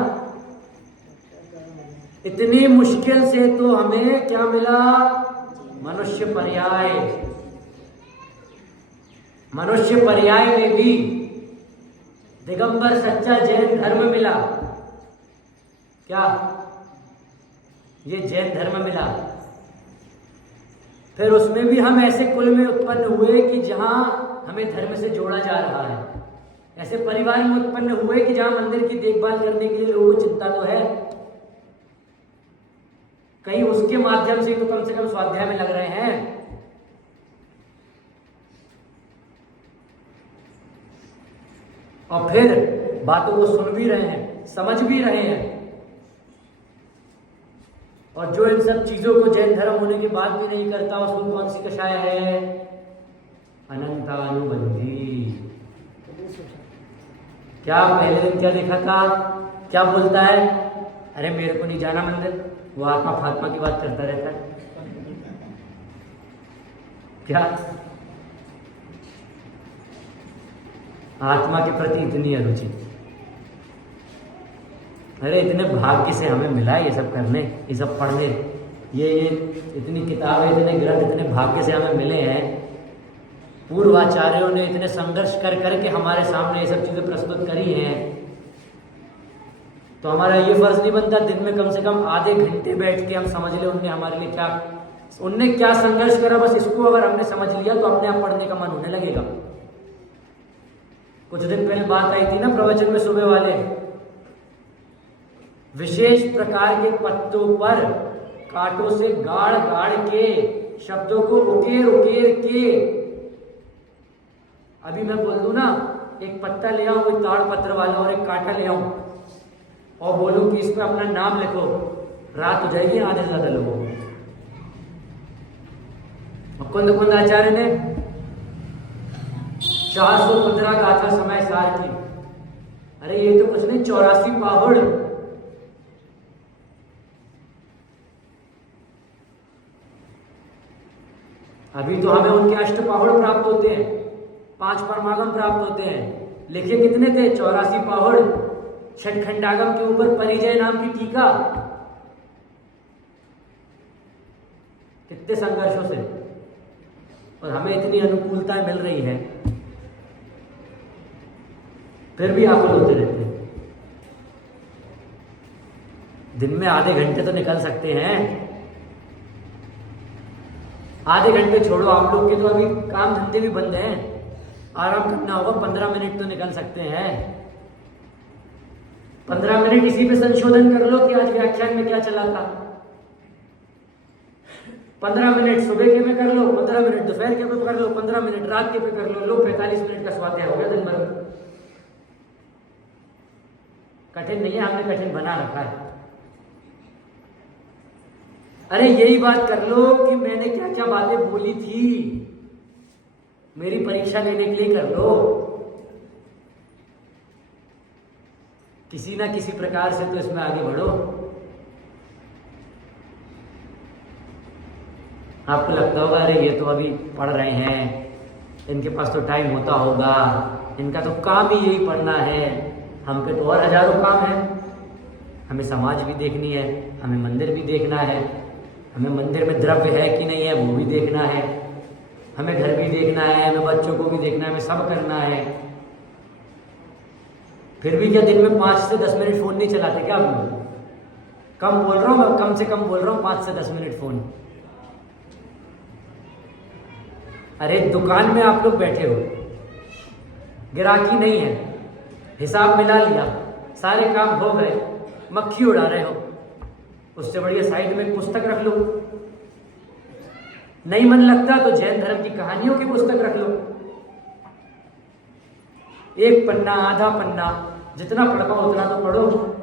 इतनी मुश्किल से तो हमें क्या मिला? मनुष्य पर्याय। मनुष्य पर्याय में भी दिगंबर सच्चा जैन धर्म मिला। क्या? ये जैन धर्म मिला। फिर उसमें भी हम ऐसे कुल में उत्पन्न हुए कि जहां हमें धर्म से जोड़ा जा रहा है। ऐसे परिवार में उत्पन्न हुए कि जहां मंदिर की देखभाल करने के लिए लोगों को चिंता तो है, कहीं उसके माध्यम से तो कम से कम स्वाध्याय में लग रहे हैं। और फिर बातों को सुन भी रहे हैं, समझ भी रहे हैं। और जो इन सब चीजों को जैन धर्म होने के बाद भी नहीं करता, उसको कौन सी कषाय है? अनंतानुबंधी। क्या पहले दिन क्या देखा था? क्या बोलता है? अरे मेरे को नहीं जाना मंदिर, वो आत्मा फात्मा की बात करता रहता है। क्या आत्मा के प्रति इतनी अरुचि? अरे इतने भाग्य से हमें मिला है ये सब करने, ये सब पढ़ने, ये इतनी किताबें, इतने ग्रंथ, इतने भाग्य से हमें मिले हैं। पूर्वाचार्यों ने इतने संघर्ष कर करके हमारे सामने ये सब चीजें प्रस्तुत करी हैं। तो हमारा ये फर्ज नहीं बनता दिन में कम से कम आधे घंटे बैठ के हम समझ ले उनने हमारे लिए क्या, उनने क्या संघर्ष करा। बस इसको अगर हमने समझ लिया तो अपने आप पढ़ने का मन होने लगेगा। कुछ दिन पहले बात आई थी ना प्रवचन में, सुबह वाले विशेष प्रकार के पत्तों पर कांटों से गाड़ गाड़ के शब्दों को उकेर उकेर के, अभी मैं बोल दूं ना, एक पत्ता ले आऊं, एक ताड़ पत्र वाला, और एक कांटा ले आऊं और बोलूं कि इसमें अपना नाम लिखो, रात हो जाएगी आधे से ज्यादा लोगों को। कुंद कुंद आचार्य ने 415 गाथा समय सार की। अरे ये तो कुछ नहीं, 84 पाहुड़। अभी तो हमें उनके अष्टपाहुड़ प्राप्त होते हैं, 5 परमागम प्राप्त होते हैं। लिखे कितने थे? 84 पाहुड़। छठखंडागम के ऊपर परिजय नाम की टीका, कितने संघर्षों से, और हमें इतनी अनुकूलताएं मिल रही है, फिर भी आकुल होते रहते हैं। दिन में आधे घंटे तो निकल सकते हैं। आधे घंटे छोड़ो, आप लोग के तो अभी काम धंधे भी बंद हैं, आराम करना होगा, 15 मिनट तो निकल सकते हैं। 15 मिनट इसी पे संशोधन कर लो कि आज व्याख्यान में क्या चला था। 15 मिनट सुबह के में कर लो, 15 मिनट दोपहर के पे कर लो, 15 मिनट रात के पे कर लो, 45 मिनट का स्वाध्याय हो गया दिन भर। कठिन नहीं है, हमने कठिन बना रखा है। अरे यही बात कर लो कि मैंने क्या क्या बातें बोली थी, मेरी परीक्षा लेने के लिए कर लो। किसी ना किसी प्रकार से तो इसमें आगे बढ़ो। आपको लगता होगा अरे ये तो अभी पढ़ रहे हैं, इनके पास तो टाइम होता होगा, इनका तो काम ही यही पढ़ना है। हम पे तो और हजारों काम है। हमें समाज भी देखनी है, हमें मंदिर भी देखना है, हमें मंदिर में द्रव्य है कि नहीं है वो भी देखना है, हमें घर भी देखना है, हमें बच्चों को भी देखना है, हमें सब करना है। फिर भी क्या दिन में 5 से 10 मिनट फोन नहीं चलाते क्या आप लोग? कम बोल रहा हूँ मैं, कम से कम बोल रहा हूँ 5 से 10 मिनट फोन। अरे दुकान में आप लोग बैठे हो, गिराकी नहीं है, हिसाब मिला लिया, सारे काम हो गए, मक्खी उड़ा रहे हो, उससे बढ़िया साइड में एक पुस्तक रख लो। नहीं मन लगता तो जैन धर्म की कहानियों की पुस्तक रख लो, 1 पन्ना आधा पन्ना, जितना पढ़ पाओ उतना तो पढ़ो।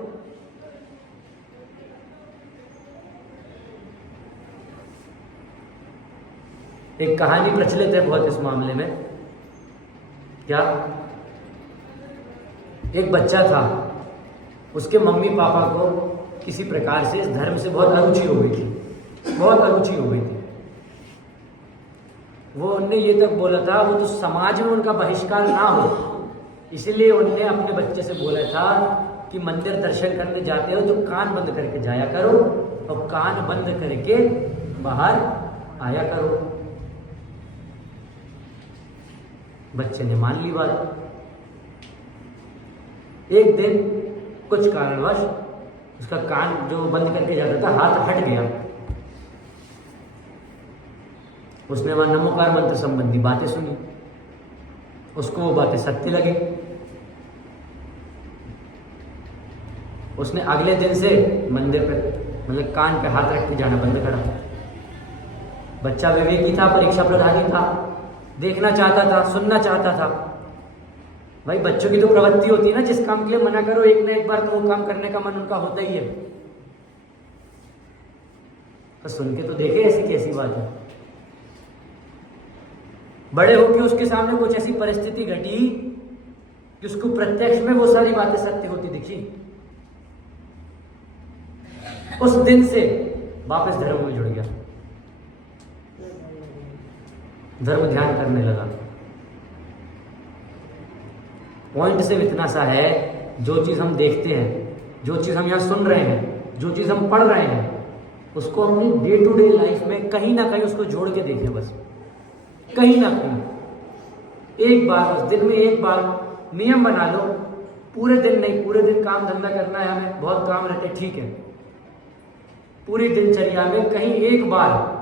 एक कहानी प्रचलित है बहुत इस मामले में। क्या? एक बच्चा था, उसके मम्मी पापा को किसी प्रकार से इस धर्म से बहुत अरुचि हो गई थी, बहुत अरुचि हो गई थी। वो उनने ये तक बोला था, वो तो समाज में उनका बहिष्कार ना हो, इसलिए उनने अपने बच्चे से बोला था कि मंदिर दर्शन करने जाते हो तो कान बंद करके जाया करो और कान बंद करके बाहर आया करो। बच्चे ने मान ली बात। एक दिन कुछ कारणवश उसका कान जो बंद करके जाता था हाथ हट गया। उसने वहां नमोकार मंत्र संबंधी बातें सुनी, उसको वो बातें सत्य लगी। उसने अगले दिन से मंदिर पे मतलब कान पे हाथ रख के जाना बंद करा। बच्चा विवेकी था, परीक्षा प्रधानी था, देखना चाहता था, सुनना चाहता था। भाई बच्चों की तो प्रवृत्ति होती है ना, जिस काम के लिए मना करो एक ना एक बार तो वो काम करने का मन उनका होता ही है। तो सुन के तो देखे ऐसी कैसी बात है। बड़े होकर उसके सामने कुछ ऐसी परिस्थिति घटी कि उसको प्रत्यक्ष में वो सारी बातें सत्य होती दिखी। उस दिन से वापस धर्म में जुड़ गया, धर्म ध्यान करने लगा। पॉइंट सिर्फ इतना सा है, जो चीज हम देखते हैं, जो चीज हम यहां सुन रहे हैं, जो चीज हम पढ़ रहे हैं, उसको अपनी डे टू डे लाइफ में कहीं ना कहीं उसको जोड़ के देखें। बस कहीं ना कहीं एक बार, बस दिन में एक बार नियम बना लो। पूरे दिन नहीं, पूरे दिन काम धंधा करना है, हमें बहुत काम रहते, ठीक है। पूरी दिनचर्या में कहीं एक बार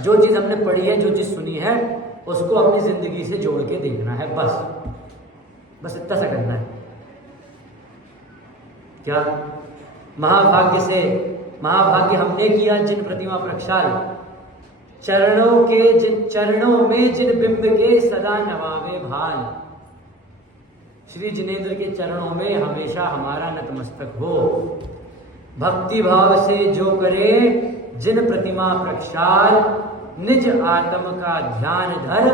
जो चीज हमने पढ़ी है, जो चीज सुनी है, उसको अपनी जिंदगी से जोड़ के देखना है। बस इतना सा करना है। क्या? महाभाग्य हमने किया जिन प्रतिमा प्रक्षाल, चरणों में जिन बिंब के सदा नवावे भाल। श्री जिनेंद्र के चरणों में हमेशा हमारा नतमस्तक हो। भक्ति भाव से जो करे जिन प्रतिमा प्रक्षाल, निज आत्म का ध्यान धर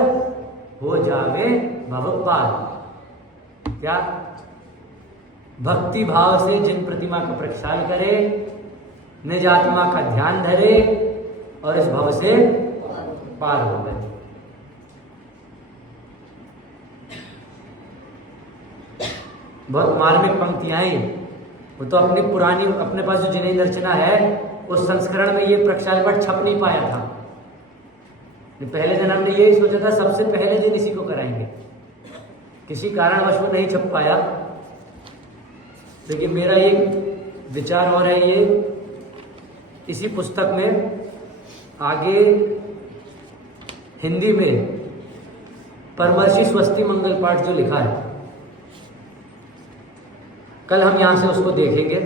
हो जावे भवपाल। क्या? भक्ति भाव से जिन प्रतिमा का प्रक्षाल करे, निज आत्मा का ध्यान धरे और इस भव से पार हो गए। बहुत मार्मिक पंक्तियां हैं। वो तो अपनी पुरानी, अपने पास जो जिनेंद्र रचना है उस संस्करण में ये प्रक्षाल पाठ छप नहीं पाया था। पहले दिन हमने यही सोचा था सबसे पहले दिन इसी को कराएंगे, किसी कारणवश वो नहीं छप पाया। लेकिन मेरा एक विचार और है, ये इसी पुस्तक में आगे हिंदी में परमर्षि स्वस्ति मंगल पाठ जो लिखा है, कल हम यहां से उसको देखेंगे।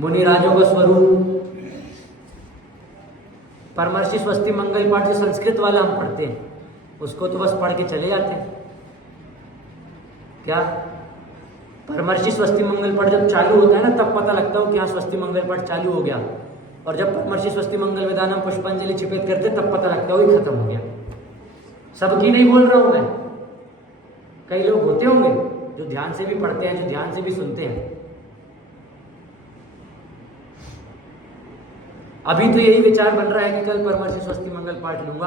मुनिराजों का स्वरूप, परमर्षि स्वस्ति मंगल पाठ जो संस्कृत वाला हम पढ़ते हैं, उसको तो बस पढ़ के चले जाते हैं। क्या परमर्षि स्वस्ति मंगल पाठ जब चालू होता है ना, तब पता लगता हो कि हाँ स्वस्ति मंगल पाठ चालू हो गया। और जब परमर्षि स्वस्ति मंगल विधानम पुष्पांजलि छिपेत करते, तब पता लगता हो खत्म हो गया। सबकी नहीं बोल रहा हूं मैं, कई लोग होते होंगे जो ध्यान से भी पढ़ते हैं, जो ध्यान से भी सुनते हैं। अभी तो यही विचार बन रहा है कि कल परमर्षि स्वस्ति मंगल पाठ लूंगा।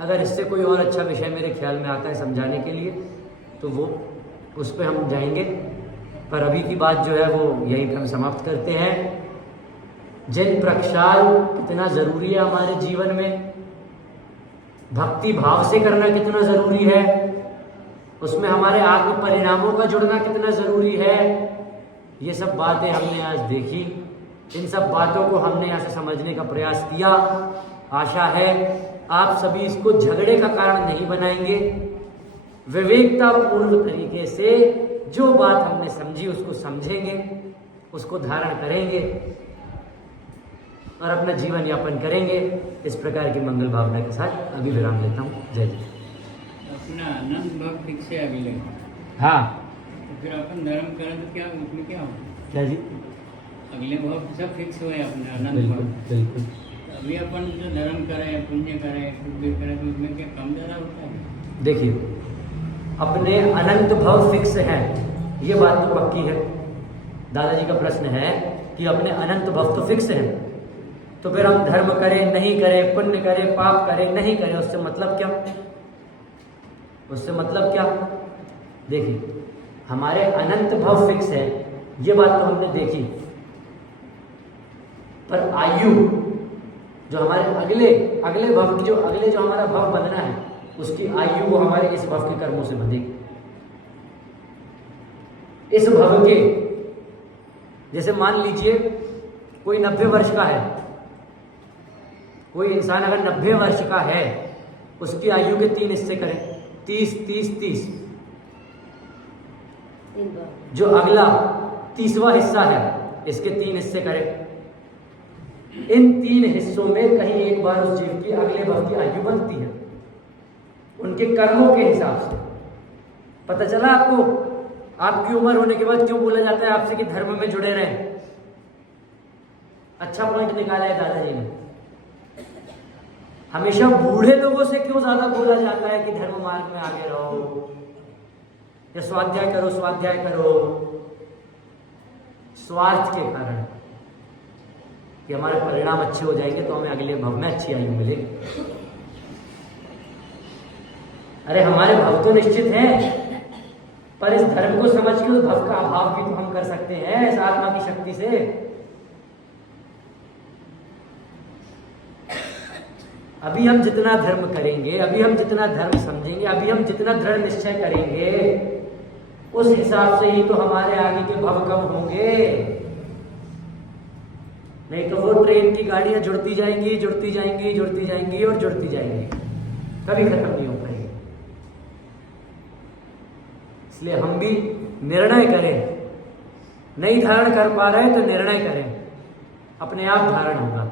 अगर इससे कोई और अच्छा विषय मेरे ख्याल में आता है समझाने के लिए, तो वो उस पर हम जाएंगे। पर अभी की बात जो है वो यहीं पर हम समाप्त करते हैं। जिन प्रक्षाल कितना जरूरी है हमारे जीवन में, भक्ति भाव से करना कितना जरूरी है, उसमें हमारे आत्म परिणामों का जुड़ना कितना जरूरी है, ये सब बातें हमने आज देखी। इन सब बातों को हमने यहाँ से समझने का प्रयास किया। आशा है आप सभी इसको झगड़े का कारण नहीं बनाएंगे, विवेकतापूर्ण तरीके से जो बात हमने समझी उसको समझेंगे, उसको धारण करेंगे और अपना जीवन यापन करेंगे। इस प्रकार की मंगल भावना के साथ अभी विराम लेता हूँ। जय जय। अपना आनंद भाव फिक्स है अगले। हाँ, तो फिर अपन धर्म करें तो क्या उसमें क्या होगा? क्या जी? अगले भाव सब फिक्स हुए अपने आनंद बिल्कुल भाव। बिल्कुल। अभी अपन जो धर्म करें, पुण्य करें, कुछ भी करें, तो उसमें क्या कम ज़्यादा होता है? देखिए, अपने अनंत भव फिक्स है, ये बात तो पक्की है। दादाजी का प्रश्न है कि अपने अनंत भव तो फिक्स है, तो फिर हम धर्म करें नहीं करें, पुण्य करें पाप करें नहीं करें, उससे मतलब क्या? उससे मतलब क्या? देखिए, हमारे अनंत भव फिक्स है, ये बात तो हमने देखी। पर आयु जो हमारे अगले भव की, जो हमारा भव बंधना है, उसकी आयु वो हमारे इस भव के कर्मों से बंधेगी। इस भव के, जैसे मान लीजिए कोई 90 वर्ष का है, कोई इंसान अगर 90 वर्ष का है, उसकी आयु के 3 हिस्से करें, 30 30 30। जो अगला 30वां हिस्सा है, इसके 3 हिस्से करें। इन 3 हिस्सों में कहीं एक बार उस जीव की अगले भव की आयु बनती है, उनके कर्मों के हिसाब से। पता चला आपको? आपकी उम्र होने के बाद क्यों बोला जाता है आपसे कि धर्म में जुड़े रहें? अच्छा पॉइंट निकाला है दादाजी ने। हमेशा बूढ़े लोगों से क्यों ज्यादा बोला जाता है कि धर्म मार्ग में आगे रहो, या स्वाध्याय करो स्वाध्याय करो? स्वार्थ के कारण कि हमारे परिणाम अच्छे हो जाएंगे तो हमें अगले भव में अच्छी आयु मिलेगी। अरे हमारे भव तो निश्चित हैं, पर इस धर्म को समझ के उस भव का अभाव भी तो हम कर सकते हैं इस आत्मा की शक्ति से। अभी हम जितना धर्म करेंगे, अभी हम जितना धर्म समझेंगे, अभी हम जितना दृढ़ निश्चय करेंगे, उस हिसाब से ही तो हमारे आगे के भव कम होंगे। नहीं तो वो ट्रेन की गाड़ियां जुड़ती जाएंगी जुड़ती जाएंगी जुड़ती जाएंगी और जुड़ती जाएंगी, कभी खत्म नहीं हो पाएगी। इसलिए हम भी निर्णय करें, नहीं धारण कर पा रहे तो निर्णय करें, अपने आप धारण होगा।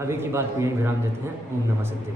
अभी की बात को यही विराम देते हैं। ओम नमः सत्य।